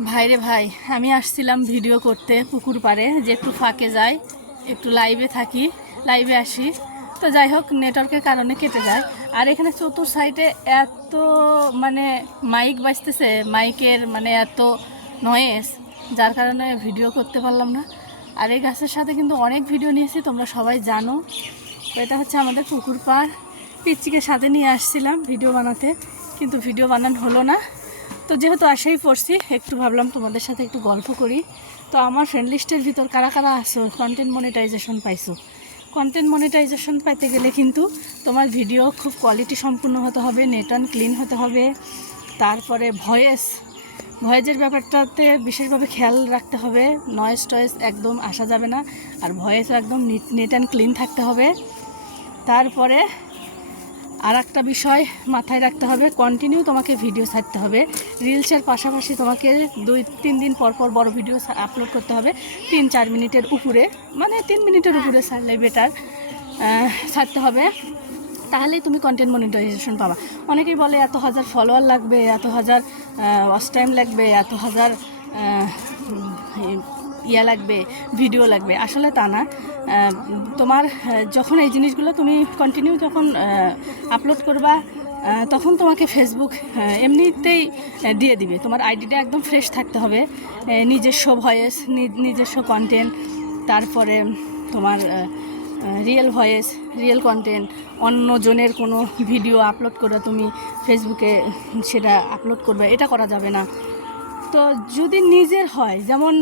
ভাইরে ভাই, আমি আসছিলাম ভিডিও করতে পুকুর পাড়ে, যে একটু ফাঁকে যাই, একটু লাইভে থাকি লাইভে আসি। তো যাই হোক নেটওয়ার্কের কারণে কেটে যায়। আর এখানে চতুর সাইডে এত মানে মাইক বাজতেছে মাইকের মানে এত নয়েস যার কারণে ভিডিও করতে পারলাম না। আর এই গাছের সাথে কিন্তু অনেক ভিডিও নিয়েছি, তোমরা সবাই জানো। তো এটা হচ্ছে আমাদের পুকুর পাড়। পিচ্চিকে সাথে নিয়ে আসছিলাম ভিডিও বানাতে, কিন্তু ভিডিও বানানো হলো না। তো যেহেতু আসাই পড়ছি, একটু ভাবলাম তোমাদের সাথে একটু গল্প করি। তো আমার ফ্রেন্ড লিস্টের ভিতর কারা কারা আসো কন্টেন্ট মনিটাইজেশন পাইছো? কন্টেন্ট মনিটাইজেশন পাইতে গেলে কিন্তু তোমার ভিডিও খুব কোয়ালিটি সম্পূর্ণ হতে হবে নেট অ্যান্ড ক্লিন হতে হবে। তারপরে ভয়েস ভয়েসের ব্যাপারটাতে বিশেষভাবে খেয়াল রাখতে হবে। নয়েস টয়েস একদম আসা যাবে না, আর ভয়েসও একদম নেট অ্যান্ড ক্লিন থাকতে হবে। তারপরে আর একটা বিষয় মাথায় রাখতে হবে কন্টিনিউ তোমাকে ভিডিও ছাড়তে হবে। রিলসের পাশাপাশি তোমাকে দুই তিন দিন পর পর বড় ভিডিও আপলোড করতে হবে। তিন চার মিনিটের উপরে মানে তিন মিনিটের উপরে ছাড়লে বেটার ছাড়তে হবে। তাহলেই তুমি কন্টেন্ট মনিটাইজেশন পাবা। অনেকেই বলে এত হাজার ফলোয়ার লাগবে এত হাজার ওয়াচ টাইম লাগবে এত হাজার ইয়া লাগবে ভিডিও লাগবে। আসলে তা না। তোমার যখন এই জিনিসগুলো তুমি কন্টিনিউ যখন আপলোড করবা তখন তোমাকে ফেসবুক এমনিতেই দিয়ে দিবে। তোমার আইডিটা একদম ফ্রেশ থাকতে হবে। নিজস্ব ভয়েস নিজস্ব কন্টেন্ট তারপরে তোমার রিয়েল ভয়েস রিয়েল কন্টেন্ট অন্য জনের কোনো ভিডিও আপলোড করে তুমি ফেসবুকে সেটা আপলোড করবে। এটা করা যাবে না। তো যদি নিজের হয়, যেমন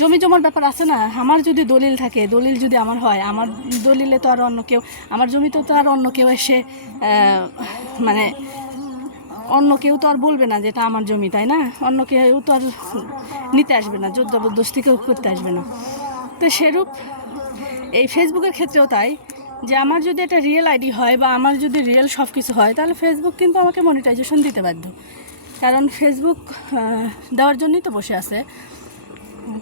জমি জমার ব্যাপার আছে না? আমার যদি দলিল থাকে, দলিল যদি আমার হয়, আমার দলিলে তো আর অন্য কেউ, আমার জমিতে তো আর অন্য কেউ এসে মানে অন্য কেউ তো আর বলবে না যেটা আমার জমি, তাই না? অন্য কেউ তো আর নিতে আসবে না, জোর জবরদস্তি কেউ করতে আসবে না। তো সেরূপ এই ফেসবুকের ক্ষেত্রেও তাই, যে আমার যদি একটা রিয়েল আইডি হয় বা আমার যদি রিয়েল সব কিছু হয়, তাহলে ফেসবুক কিন্তু আমাকে মনিটাইজেশন দিতে বাধ্য। কারণ ফেসবুক দেওয়ার জন্যই তো বসে আছে।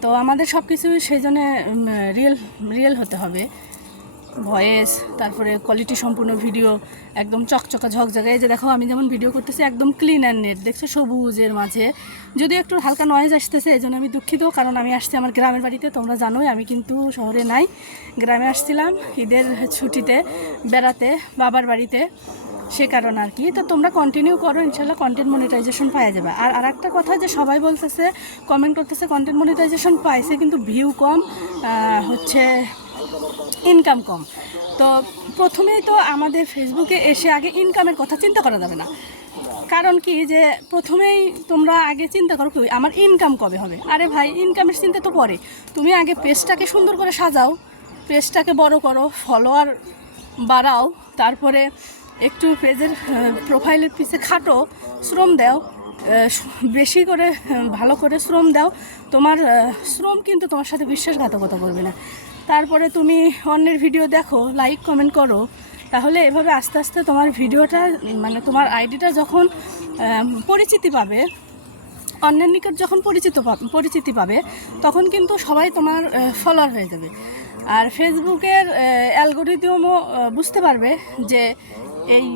তো আমাদের সব কিছু সেই জন্য রিয়েল রিয়েল হতে হবে। ভয়েস তারপরে কোয়ালিটি সম্পূর্ণ ভিডিও একদম চকচকা, ঝকঝকে। এই যে দেখো, আমি যেমন ভিডিও করতেছি, একদম ক্লিন অ্যান্ড নেট দেখছ, সবুজের মাঝে। যদি একটু হালকা নয়েজ আসতেছে এই জন্য আমি দুঃখিত, কারণ আমি আসছি আমার গ্রামের বাড়িতে, তোমরা জানোই, আমি কিন্তু শহরে নাই। গ্রামে আসছিলাম ঈদের ছুটিতে, বেড়াতে, বাবার বাড়িতে। সে কারণ আর কি। তো তোমরা কন্টিনিউ করো, ইনশাল্লাহ কন্টেন্ট মনিটাইজেশন পাওয়া যাবে। আর আর একটা কথা যে সবাই বলতেছে কমেন্ট করতেছে কন্টেন্ট মনিটাইজেশন পাইছে কিন্তু ভিউ কম হচ্ছে ইনকাম কম। তো প্রথমেই তো আমাদের ফেসবুকে এসে আগে ইনকামের কথা চিন্তা করা যাবে না। কারণ কি যে প্রথমেই তোমরা আগে চিন্তা করো কি, আমার ইনকাম কবে হবে? আরে ভাই ইনকামের চিন্তা তো পরে। তুমি আগে পেজটাকে সুন্দর করে সাজাও পেজটাকে বড় করো ফলোয়ার বাড়াও, তারপরে একটু পেজের প্রোফাইলের পিছে খাটো, শ্রম দাও। বেশি করে, ভালো করে শ্রম দাও। তোমার শ্রম কিন্তু তোমার সাথে বিশ্বাসঘাতকতা করবে না। তারপরে তুমি অন্যের ভিডিও দেখো লাইক কমেন্ট করো। তাহলে এভাবে আস্তে আস্তে তোমার ভিডিওটা মানে তোমার আইডিটা যখন পরিচিতি পাবে, অন্যের নিকট যখন পরিচিত পরিচিতি পাবে, তখন কিন্তু সবাই তোমার ফলোয়ার হয়ে যাবে। আর ফেসবুকের অ্যালগোরিদমও বুঝতে পারবে যে এই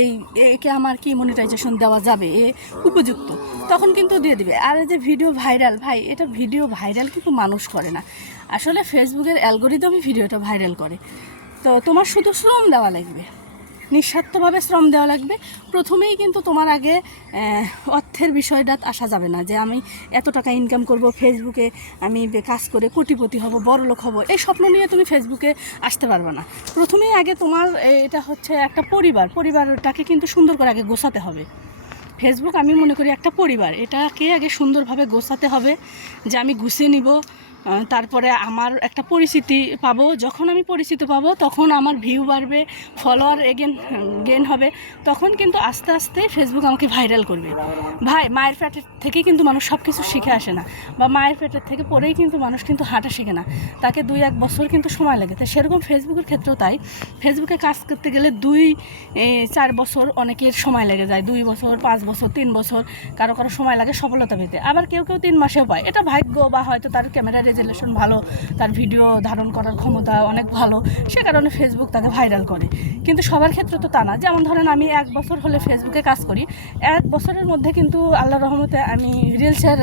এই, একে আমার কি মনিটাইজেশন দেওয়া যাবে? এ উপযুক্ত। তখন কিন্তু দিয়ে দিবে। আর যে ভিডিও ভাইরাল ভাই, এটা ভিডিও ভাইরাল কিন্তু মানুষ করে না। আসলে ফেসবুকের অ্যালগোরিদমই ভিডিওটা ভাইরাল করে। তো তোমার শুধু শ্রম দেওয়া লাগবে। নিঃস্বার্থভাবে শ্রম দেওয়া লাগবে। প্রথমেই কিন্তু তোমার আগে অর্থের বিষয়টা আসা যাবে না যে আমি এত টাকা ইনকাম করব ফেসবুকে আমি কাজ করে কোটিপতি হব, বড় লোক হব, এই স্বপ্ন নিয়ে তুমি ফেসবুকে আসতে পারবে না। প্রথমেই আগে তোমার এটা হচ্ছে একটা পরিবার, পরিবারটাকে কিন্তু সুন্দর করে আগে গোছাতে হবে। ফেসবুক আমি মনে করি একটা পরিবার, এটাকে আগে সুন্দরভাবে গোছাতে হবে যে আমি গুছিয়ে নিব তারপরে আমার একটা পরিচিতি পাবো। যখন আমি পরিচিত পাবো, তখন আমার ভিউ বাড়বে ফলোয়ার এগেন গেন হবে। তখন কিন্তু আস্তে আস্তে ফেসবুক আমাকে ভাইরাল করবে। ভাই, মায়ের পেটের থেকে কিন্তু মানুষ সব কিছু শিখে আসে না। বা মায়ের পেটের থেকে পরেই কিন্তু মানুষ কিন্তু হাঁটা শেখে না। তাকে দুই এক বছর কিন্তু সময় লাগে। তো সেরকম ফেসবুকের ক্ষেত্রেও তাই। ফেসবুকে কাজ করতে গেলে দুই চার বছর অনেকের সময় লেগে যায়। দুই বছর, পাঁচ বছর, তিন বছর। কারও কারও সময় লাগে সফলতা পেতে। আবার কেউ কেউ তিন মাসেও পায়। এটা ভাগ্য বা হয়তো তার ক্যামেরা রেজুলেশন ভালো, তার ভিডিও ধারণ করার ক্ষমতা অনেক ভালো, সে কারণে ফেসবুক তাকে ভাইরাল করে। কিন্তু সবার ক্ষেত্রে তো তা না। যেমন ধরেন আমি এক বছর হলে ফেসবুকে কাজ করি, এক বছরের মধ্যে কিন্তু আল্লাহ রহমতে আমি রিলসের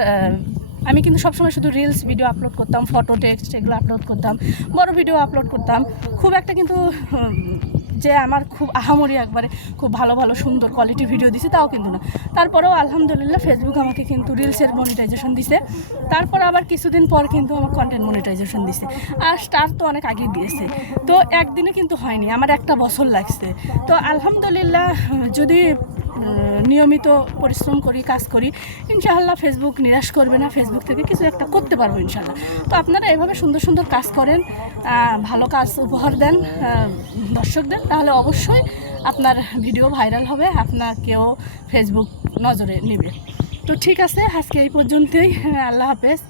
আমি কিন্তু সবসময় শুধু রিলস ভিডিও আপলোড করতাম ফটো টেক্সট এগুলো আপলোড করতাম, বড় ভিডিও আপলোড করতাম। খুব একটা কিন্তু যে আমার খুব আহামরি একবারে খুব ভালো ভালো, সুন্দর কোয়ালিটি ভিডিও দিছে, তাও কিন্তু না। তারপরেও আলহামদুলিল্লাহ ফেসবুক আমাকে কিন্তু রিলসের মনিটাইজেশন দিছে। তারপর আবার কিছুদিন পর কিন্তু আমার কন্টেন্ট মনিটাইজেশন দিছে। আর স্টার তো অনেক আগে দিয়েছে তো একদিনে কিন্তু হয়নি, আমার একটা বছর লাগছে। তো আলহামদুলিল্লাহ, যদি নিয়মিত পরিশ্রম করি, কাজ করি, ইনশাআল্লাহ ফেসবুক নিরাশ করবে না ফেসবুক থেকে কিছু একটা করতে পারব ইনশাআল্লাহ। তো আপনারা এভাবে সুন্দর সুন্দর কাজ করেন ভালো কাজ উপহার দেন দর্শক দর্শকদের তাহলে অবশ্যই আপনার ভিডিও ভাইরাল হবে, আপনাকেও ফেসবুক নজরে নেবে। তো ঠিক আছে, আজকে এই পর্যন্তই, আল্লাহ হাফেজ।